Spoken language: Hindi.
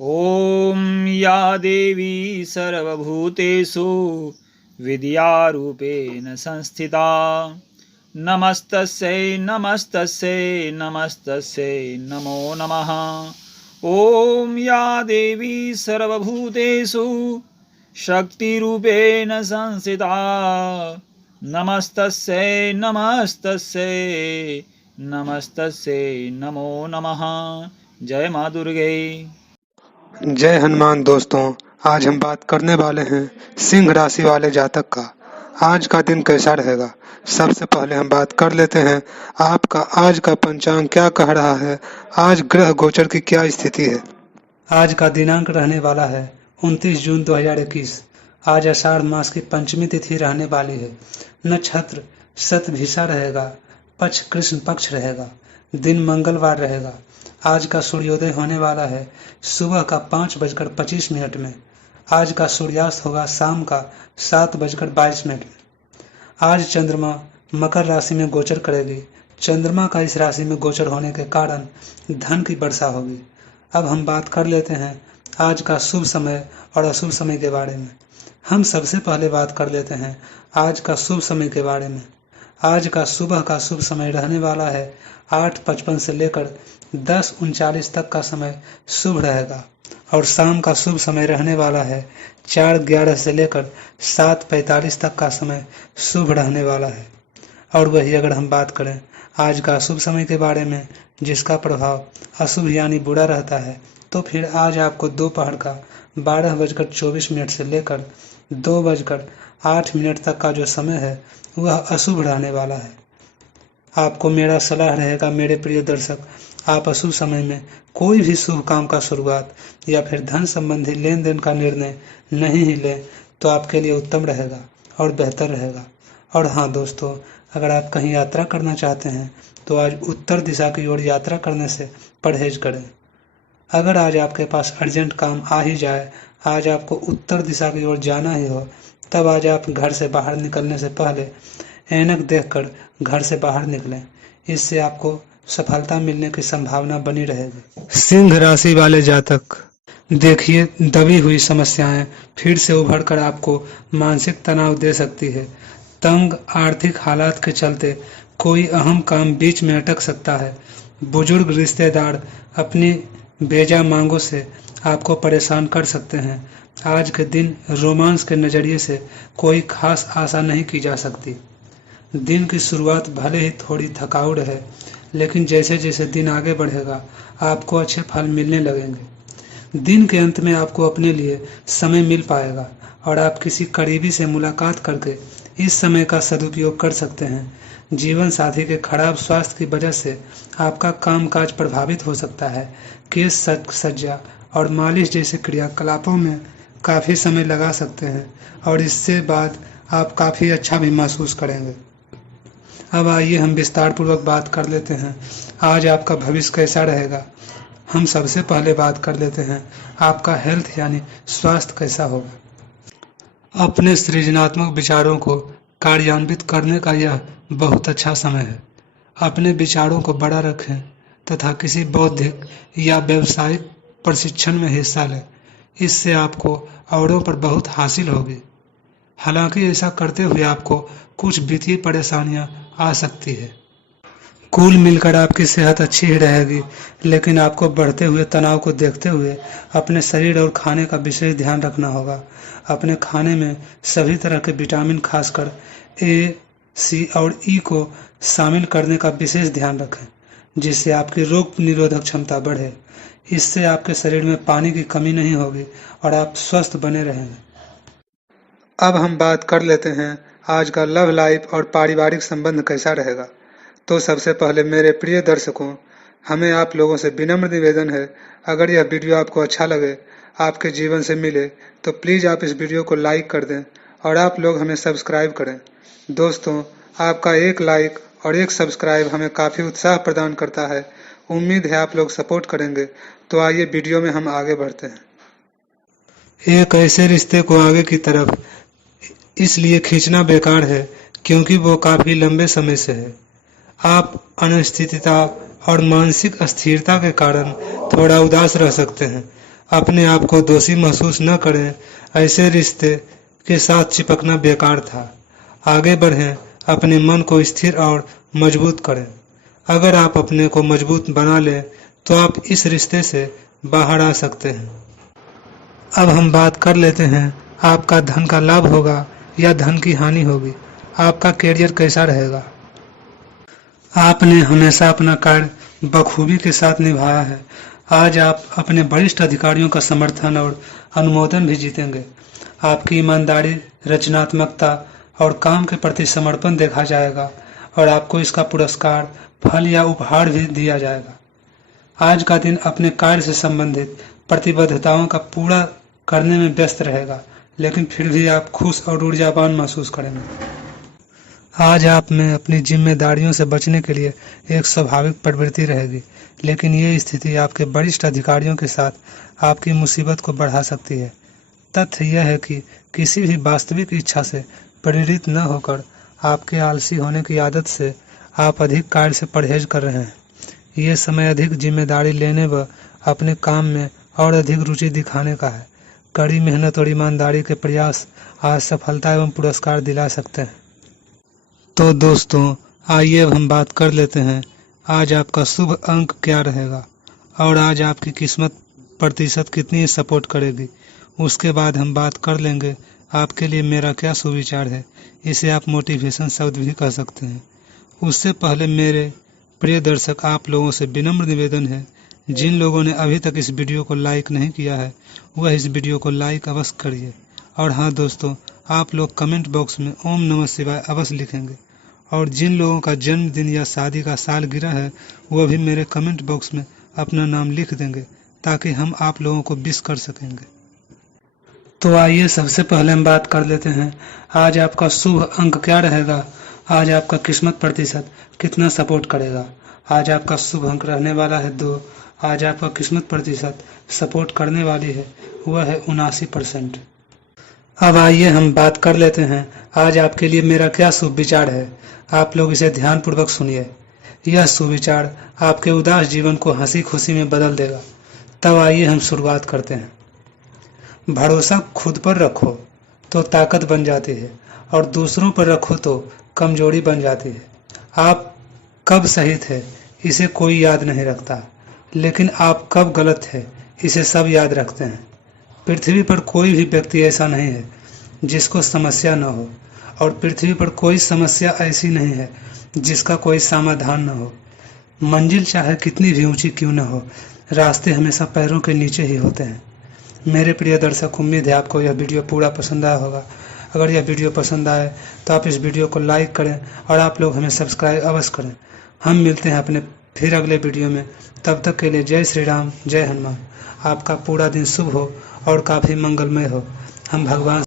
ॐ या देवी सर्वभूतेषु विद्यारूपेण संस्थिता नमस्तस्यै नमस्तस्यै नमस्तस्यै नमो नमः। ॐ या देवी सर्वभूतेषु शक्तिरूपेण संस्थिता नमस्तस्यै नमस्तस्यै नमस्तस्यै नमो नमः। जय माँ दुर्गे। जय हनुमान। दोस्तों, आज हम बात करने वाले हैं सिंह राशि वाले जातक का आज का दिन कैसा रहेगा। सबसे पहले हम बात कर लेते हैं आपका आज का पंचांग क्या कह रहा है, आज ग्रह गोचर की क्या स्थिति है। आज का दिनांक रहने वाला है 29 जून 2021। आज आषाढ़ मास की पंचमी तिथि रहने वाली है। नक्षत्र शतभिषा रहेगा, पक्ष कृष्ण पक्ष रहेगा, दिन मंगलवार रहेगा। आज का सूर्योदय होने वाला है सुबह का 5:25 में। आज का सूर्यास्त होगा शाम का 7:22 में। आज चंद्रमा मकर राशि में गोचर करेगी। चंद्रमा का इस राशि में गोचर होने के कारण धन की वर्षा होगी। अब हम बात कर लेते हैं आज का शुभ समय और अशुभ समय के बारे में। हम सबसे पहले बात कर लेते हैं आज का शुभ समय के बारे में। आज का सुबह का शुभ समय रहने वाला है 8:55 से लेकर 10:39 तक का समय शुभ रहेगा और शाम का शुभ समय रहने वाला है 4:11 से लेकर 7:45 तक का समय शुभ रहने वाला है। और वही अगर हम बात करें आज का अशुभ समय के बारे में, जिसका प्रभाव अशुभ यानी बुरा रहता है, तो फिर आज आपको दोपहर का 12:24 से लेकर 2:08 तक का जो समय है वह अशुभ रहने वाला है। आपको मेरा सलाह रहेगा मेरे प्रिय दर्शक, आप अशुभ समय में कोई भी शुभ काम का शुरुआत या फिर धन संबंधी लेन देन का निर्णय नहीं ही लें तो आपके लिए उत्तम रहेगा और बेहतर रहेगा। और हाँ दोस्तों, अगर आप कहीं यात्रा करना चाहते हैं तो आज उत्तर दिशा की ओर यात्रा करने से परहेज करें। अगर आज आपके पास अर्जेंट काम आ ही जाए, आज आपको उत्तर दिशा की ओर जाना ही हो, तब आज आप घर से बाहर निकलने से पहले ऐनक देखकर घर से बाहर निकलें। इससे आपको सफलता मिलने की संभावना बनी रहेगी। सिंह राशि वाले जातक, देखिए दबी हुई समस्याएं फिर से उभर कर आपको मानसिक तनाव दे सकती है। तंग आर्थिक हालात के चलते कोई अहम काम बीच में अटक सकता है। बुजुर्ग रिश्तेदार अपनी बेजा मांगों से आपको परेशान कर सकते हैं। आज के दिन रोमांस के नज़रिए से कोई खास आशा नहीं की जा सकती। दिन की शुरुआत भले ही थोड़ी थकाऊ रहे, लेकिन जैसे जैसे दिन आगे बढ़ेगा आपको अच्छे फल मिलने लगेंगे। दिन के अंत में आपको अपने लिए समय मिल पाएगा और आप किसी करीबी से मुलाकात करके इस समय का सदुपयोग कर सकते हैं। जीवन साथी के खराब स्वास्थ्य की वजह से आपका कामकाज प्रभावित हो सकता है। केस सज्जा और मालिश जैसे क्रियाकलापों में काफ़ी समय लगा सकते हैं और इससे बाद आप काफ़ी अच्छा भी महसूस करेंगे। अब आइए हम विस्तार पूर्वक बात कर लेते हैं आज आपका भविष्य कैसा रहेगा। हम सबसे पहले बात कर लेते हैं आपका हेल्थ यानी स्वास्थ्य कैसा होगा। अपने सृजनात्मक विचारों को कार्यान्वित करने का यह बहुत अच्छा समय है। अपने विचारों को बड़ा रखें तथा किसी बौद्धिक या व्यावसायिक प्रशिक्षण में हिस्सा लें। इससे आपको औरों पर बहुत हासिल होगी। हालांकि ऐसा करते हुए आपको कुछ वित्तीय परेशानियां आ सकती है। कुल मिलकर आपकी सेहत अच्छी ही रहेगी, लेकिन आपको बढ़ते हुए तनाव को देखते हुए अपने शरीर और खाने का विशेष ध्यान रखना होगा। अपने खाने में सभी तरह के विटामिन खासकर ए, सी और ई को शामिल करने का विशेष ध्यान रखें, जिससे आपकी रोग निरोधक क्षमता बढ़े। इससे आपके शरीर में पानी की कमी नहीं होगी और आप स्वस्थ बने रहेंगे। अब हम बात कर लेते हैं आज का लव लाइफ और पारिवारिक संबंध कैसा रहेगा। तो सबसे पहले मेरे प्रिय दर्शकों, हमें आप लोगों से विनम्र निवेदन है, अगर यह वीडियो आपको अच्छा लगे, आपके जीवन से मिले, तो प्लीज़ आप इस वीडियो को लाइक कर दें और आप लोग हमें सब्सक्राइब करें। दोस्तों, आपका एक लाइक और एक सब्सक्राइब हमें काफ़ी उत्साह प्रदान करता है। उम्मीद है आप लोग सपोर्ट करेंगे। तो आइए वीडियो में हम आगे बढ़ते हैं। एक ऐसे रिश्ते को आगे की तरफ इसलिए खींचना बेकार है क्योंकि वो काफ़ी लंबे समय से है। आप अनिश्चितता और मानसिक अस्थिरता के कारण थोड़ा उदास रह सकते हैं। अपने आप को दोषी महसूस न करें, ऐसे रिश्ते के साथ चिपकना बेकार था। आगे बढ़ें, अपने मन को स्थिर और मजबूत करें। अगर आप अपने को मजबूत बना लें तो आप इस रिश्ते से बाहर आ सकते हैं। अब हम बात कर लेते हैं, आपका धन का लाभ होगा या धन की हानि होगी, आपका करियर कैसा रहेगा। आपने हमेशा अपना कार्य बखूबी के साथ निभाया है। आज आप अपने वरिष्ठ अधिकारियों का समर्थन और अनुमोदन भी जीतेंगे। आपकी ईमानदारी, रचनात्मकता और काम के प्रति समर्पण देखा जाएगा और आपको इसका पुरस्कार, फल या उपहार भी दिया जाएगा। आज का दिन अपने कार्य से संबंधित प्रतिबद्धताओं का पूरा करने में व्यस्त रहेगा, लेकिन फिर भी आप खुश और ऊर्जावान महसूस करेंगे। आज आप में अपनी जिम्मेदारियों से बचने के लिए एक स्वाभाविक प्रवृत्ति रहेगी, लेकिन ये स्थिति आपके वरिष्ठ अधिकारियों के साथ आपकी मुसीबत को बढ़ा सकती है। तथ्य यह है कि किसी भी वास्तविक इच्छा से प्रेरित न होकर आपके आलसी होने की आदत से आप अधिक कार्य से परहेज कर रहे हैं। ये समय अधिक जिम्मेदारी लेने व अपने काम में और अधिक रुचि दिखाने का है। कड़ी मेहनत और ईमानदारी के प्रयास आज सफलता एवं पुरस्कार दिला सकते हैं। तो दोस्तों, आइए अब हम बात कर लेते हैं, आज आपका शुभ अंक क्या रहेगा और आज आपकी किस्मत प्रतिशत कितनी सपोर्ट करेगी। उसके बाद हम बात कर लेंगे आपके लिए मेरा क्या सुविचार है। इसे आप मोटिवेशन शब्द भी कह सकते हैं। उससे पहले मेरे प्रिय दर्शक, आप लोगों से विनम्र निवेदन है, जिन लोगों ने अभी तक इस वीडियो को लाइक नहीं किया है वह इस वीडियो को लाइक अवश्य करिए। और हाँ दोस्तों, आप लोग कमेंट बॉक्स में ओम नमः शिवाय अवश्य लिखेंगे। और जिन लोगों का जन्मदिन या शादी का सालगिरह है वह भी मेरे कमेंट बॉक्स में अपना नाम लिख देंगे, ताकि हम आप लोगों को विश कर सकेंगे। तो आइए सबसे पहले हम बात कर लेते हैं, आज आपका शुभ अंक क्या रहेगा, आज आपका किस्मत प्रतिशत कितना सपोर्ट करेगा। आज आपका शुभ अंक रहने वाला है 2। आज आपका किस्मत प्रतिशत सपोर्ट करने वाली है वह है 79%। अब आइए हम बात कर लेते हैं, आज आपके लिए मेरा क्या शुभ विचार है। आप लोग इसे ध्यानपूर्वक सुनिए। यह सुविचार आपके उदास जीवन को हंसी खुशी में बदल देगा। तब आइए हम शुरुआत करते हैं। भरोसा खुद पर रखो तो ताकत बन जाती है और दूसरों पर रखो तो कमजोरी बन जाती है। आप कब सही थे इसे कोई याद नहीं रखता, लेकिन आप कब गलत थे इसे सब याद रखते हैं। पृथ्वी पर कोई भी व्यक्ति ऐसा नहीं है जिसको समस्या न हो, और पृथ्वी पर कोई समस्या ऐसी नहीं है जिसका कोई समाधान न हो। मंजिल चाहे कितनी भी ऊंची क्यों न हो, रास्ते हमेशा पैरों के नीचे ही होते हैं। मेरे प्रिय दर्शक, उम्मीद है आपको यह वीडियो पूरा पसंद आया होगा। अगर यह वीडियो पसंद आए तो आप इस वीडियो को लाइक करें और आप लोग हमें सब्सक्राइब अवश्य करें। हम मिलते हैं अपने फिर अगले वीडियो में। तब तक के लिए जय श्री राम, जय हनुमान। आपका पूरा दिन शुभ हो और काफ़ी मंगलमय हो। हम भगवान